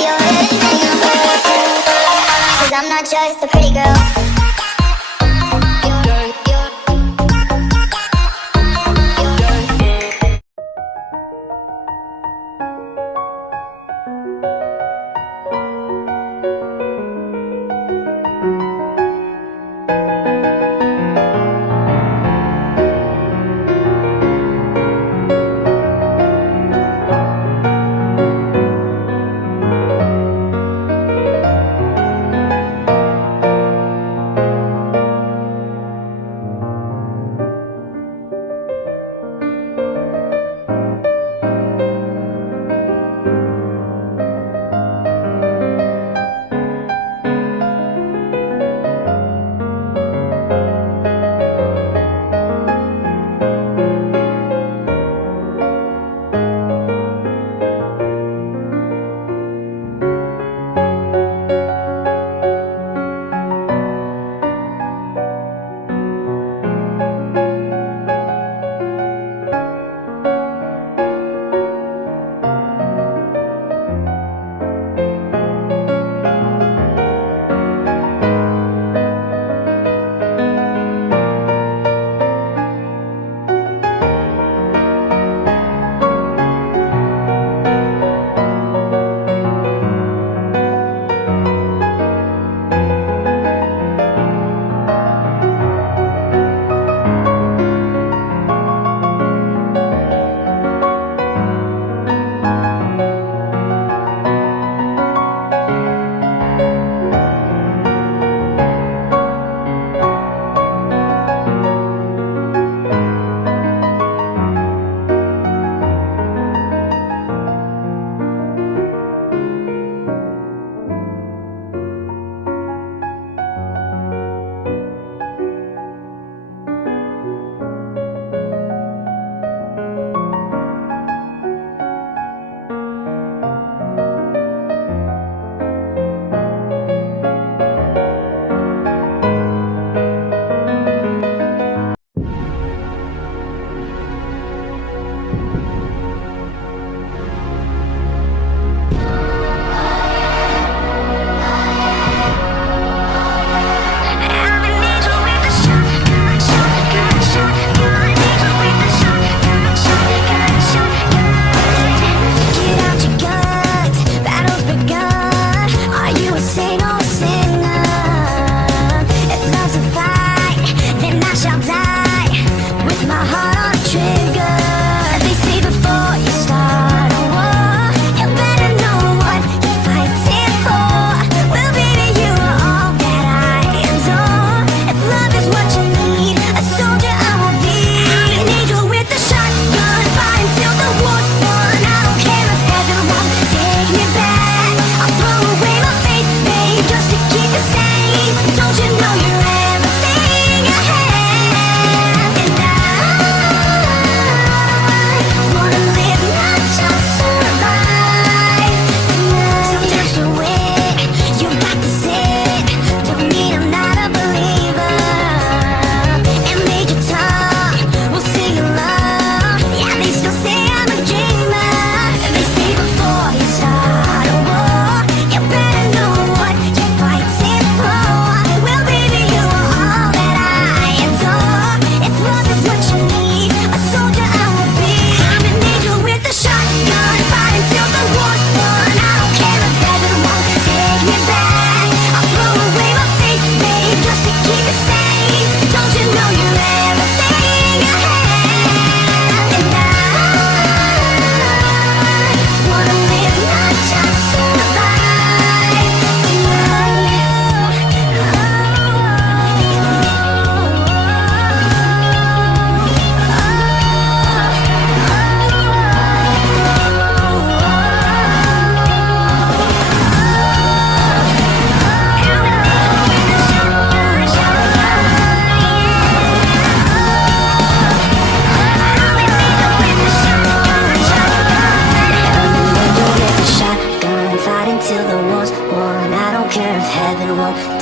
you're anything but, 'cause I'm not just a pretty girl.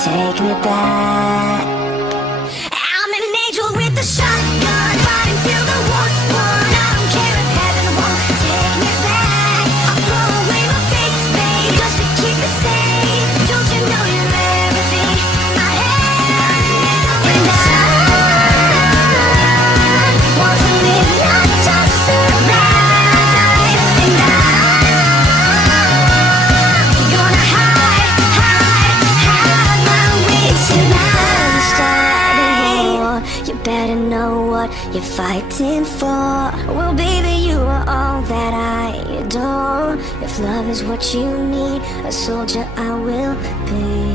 take me back. I'm an angel with a shotgun, fighting till the war's won. I don't care if heaven won't take me back. I'll throw away my faith, babe, just to you're fighting for. Well, baby, you are all that I adore. If love is what you need, a soldier I will be.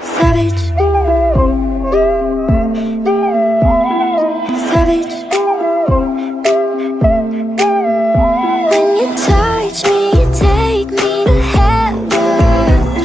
Savage.